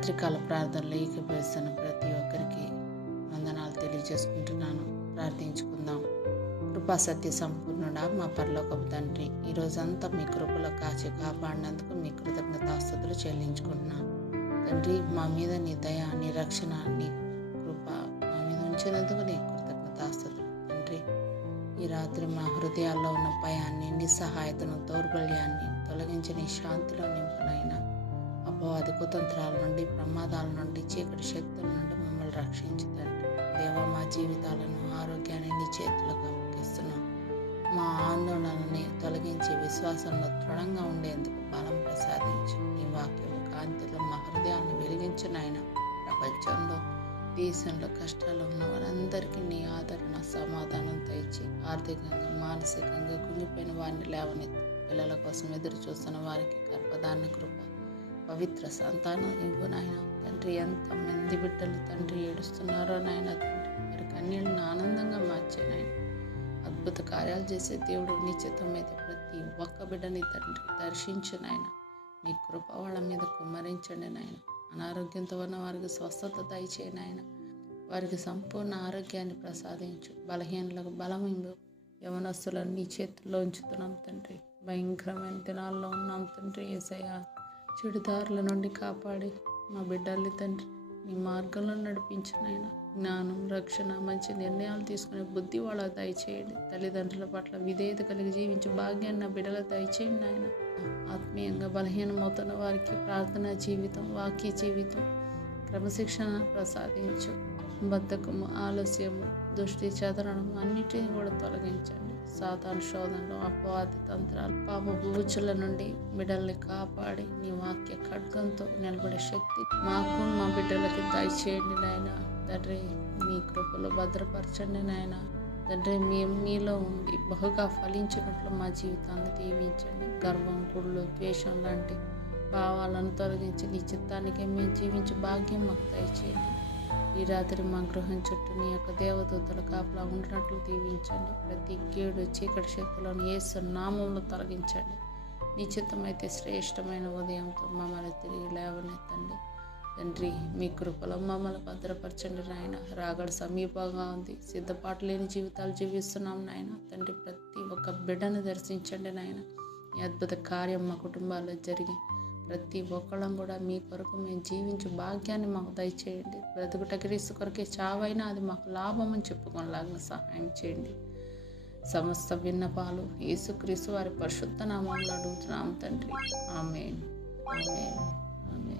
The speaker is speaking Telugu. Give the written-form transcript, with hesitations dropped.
రాత్రికాల ప్రార్థనలు ఏకీభవిస్తున్న ప్రతి ఒక్కరికి వందనాలు తెలియజేసుకుంటున్నాను. ప్రార్థించుకుందాం. కృపా సత్య సంపూర్ణుడా మా పరలోకపు తండ్రి, ఈ రోజంతా మీ కృపలో కాచి కాపాడినందుకు మీ కృతజ్ఞతాస్తుతులు చెల్లించుకుంటున్నాను. తండ్రి, మా మీద నీ దయ, నీ రక్షణ, నీ కృప మా మీద ఉంచినందుకు నీ కృతజ్ఞతాస్తుతులు. తండ్రి, ఈ రాత్రి మా హృదయాల్లో ఉన్న భయాన్ని, నిస్సహాయతను, దౌర్బల్యాన్ని తొలగించి నీ శాంతిలో నింపునైనా అపవాది కుతంత్రాల నుండి, ప్రమాదాల నుండి, చీకటి శక్తుల నుండి మమ్మల్ని రక్షించుతండి. దేవా, మా జీవితాలను, ఆరోగ్యాన్ని నీ చేతులకు అప్పగిస్తున్నాం. మా ఆందోళనని తొలగించి విశ్వాసంలో దృఢంగా ఉండేందుకు బలం ప్రసాదించు. నీ వాక్యం కాంతిలో మా హృదయాన్ని వెలిగించునైన ప్రపంచంలో, దేశంలో కష్టాలు ఉన్న వారందరికీ నీ ఆదరణ, సమాధానం తెచ్చి ఆర్థికంగా, మానసికంగా కుంగిపోయిన వారిని లేవనెత్తి పిల్లల కోసం ఎదురు చూస్తున్న వారికి గర్భధారణ కృప, పవిత్ర సంతానం ఇవ్వు నాయన. తండ్రి, ఎంతమంది బిడ్డలు తండ్రి ఏడుస్తున్నారో నాయన, తండ్రి వారి కన్నీళ్ళను ఆనందంగా మార్చే నాయన. అద్భుత కార్యాలు చేసే దేవుడు నిశ్చితమైతే ప్రతి ఒక్క బిడ్డని తండ్రి దర్శించు నాయన. నీ కృప వాళ్ళ మీద కుమ్మరించండి నాయన. అనారోగ్యంతో ఉన్న వారికి స్వస్థత దయచేయి నాయన. వారికి సంపూర్ణ ఆరోగ్యాన్ని ప్రసాదించు. బలహీనలకు బలం ఇవ్వు. యవనస్తులను నీ చేతుల్లో ఉంచుతున్నాం తండ్రి. భయంకరమైన దినాల్లో ఉన్నాం తండ్రి. యేసయ్యా, చెడుదారుల నుండి కాపాడి మా బిడ్డల్ని తండ్రి నీ మార్గంలో నడిపించినైనా జ్ఞానం, రక్షణ, మంచి నిర్ణయాలు తీసుకునే బుద్ధి వాళ్ళ దయచేయండి. తల్లిదండ్రుల పట్ల విధేయత కలిగి జీవించే భాగ్యాన్ని నా బిడ్డల దయచేయండి ఆయన. ఆత్మీయంగా బలహీనమవుతున్న వారికి ప్రార్థనా జీవితం, వాక్య జీవితం, క్రమశిక్షణ ప్రసాదించు. బద్ధకము, ఆలస్యము, దృష్టి చెదరడం అన్నిటినీ కూడా తొలగించండి. సాతాను శోధనలు, అపవాది తంత్రాలు, పాప బూచుల నుండి బిడ్డల్ని కాపాడి నీ వాక్య ఖడ్గంతో నిలబడే శక్తి మాకు, మా బిడ్డలకి దయచేయండి నాయన. తండ్రి, మీ కృపలో భద్రపరచండి నాయన. తండ్రి, మేము మీలో ఉండి బహుగా ఫలించినట్లు మా జీవితాన్ని దీవించండి. గర్వం, కుళ్ళు, ద్వేషం లాంటి భావాలను తొలగించి నీ చిత్తానికి మేము జీవించే భాగ్యం మాకు దయచేయండి. ఈ రాత్రి మా గృహం చుట్టూ నీ యొక్క దేవదూతల కాపలా ఉండినట్లు దీవించండి. ప్రతి కీడు, చీకటి శక్తులను యేసు నామంలో తొలగించండి. నీ చిత్తమైతే శ్రేష్టమైన ఉదయంతో మమ్మల్ని తిరిగి లేవనెత్తండి. తండ్రి, మీ కృపలో మమ్మల్ని భద్రపరచండి నాయన. రాగడ సమీపంగా ఉంది. సిద్ధపాటు లేని జీవితాలు జీవిస్తున్నాం నాయన. తండ్రి, ప్రతి ఒక్క బిడ్డను దర్శించండి నాయన. ఈ అద్భుత కార్యం మా కుటుంబాల్లో జరిగి ప్రతి ఒక్కళ్ళం కూడా మీ కొరకు మేము జీవించే భాగ్యాన్ని మాకు దయచేయండి. బ్రతుకుట క్రీస్తు కొరకే, చావైనా అది మాకు లాభం అని చెప్పుకోలాగిన సహాయం చేయండి. సమస్త విన్నపాలు యేసుక్రీస్తు వారి పరిశుద్ధ నామంలో అడుగుతున్నాం తండ్రి. ఆమేన్, ఆమేన్, ఆమేన్.